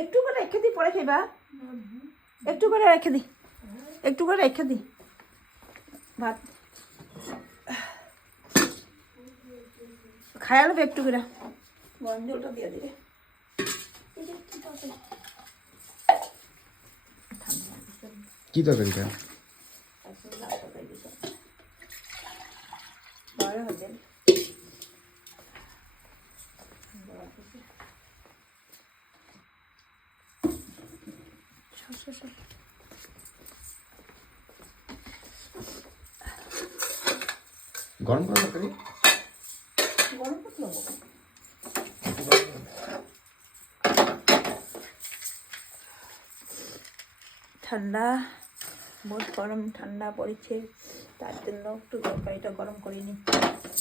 একটু করে রেখে দিই, পরে খাইবা। একটু করে রেখে দিই, একটু করে রেখে দিই ভাত খায়াল একটু করে। গরম জলটা দিয়ে দিলে কি তরকারিটা? গরম করা তরকারি? গরম করতে হবে। ঠান্ডা, বহুত গরম, ঠান্ডা পড়েছে, তার জন্য একটু তরকারিটা গরম করে নিচ্ছি।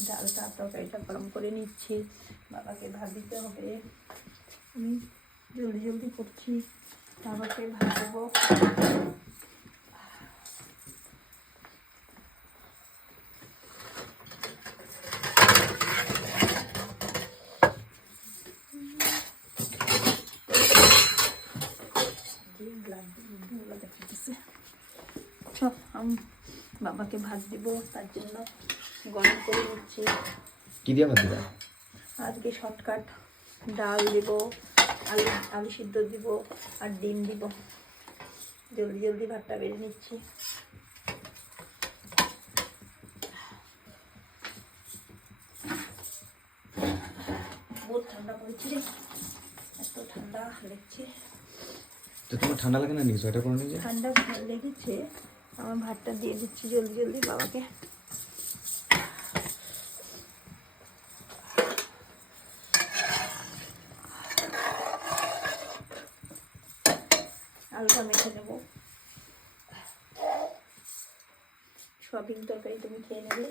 ডালটা তরকারিটা গরম করে নিচ্ছি। বাবাকে ভাত দিতে হবে, আমি জলদি জলদি করছি। বাবাকে ভাত দেবো। আমি বাবাকে ভাত দিব, তার জন্য গরম করে নিচ্ছি। কি দিয়ে ভাত দিবা? আজকে শর্টকাট, ডাল দিব, আলু সিদ্ধ দিব আর ডিম দিব। জলদি জলদি ভাতটা বেড়ে নিচ্ছি। বহুত ঠান্ডা পড়েছে রে, এত ঠান্ডা লেগছে। তো তোমার ঠান্ডা লাগে না? সোয়েটার পরে নিয়ে যাও। ঠান্ডা লেগেছে, আমার ভাতটা দিয়ে দিচ্ছি জলদি জলদি বাবাকে। আলুটা মেখে নেব। সয়াবিন তরকারি তুমি খেয়ে নেবে।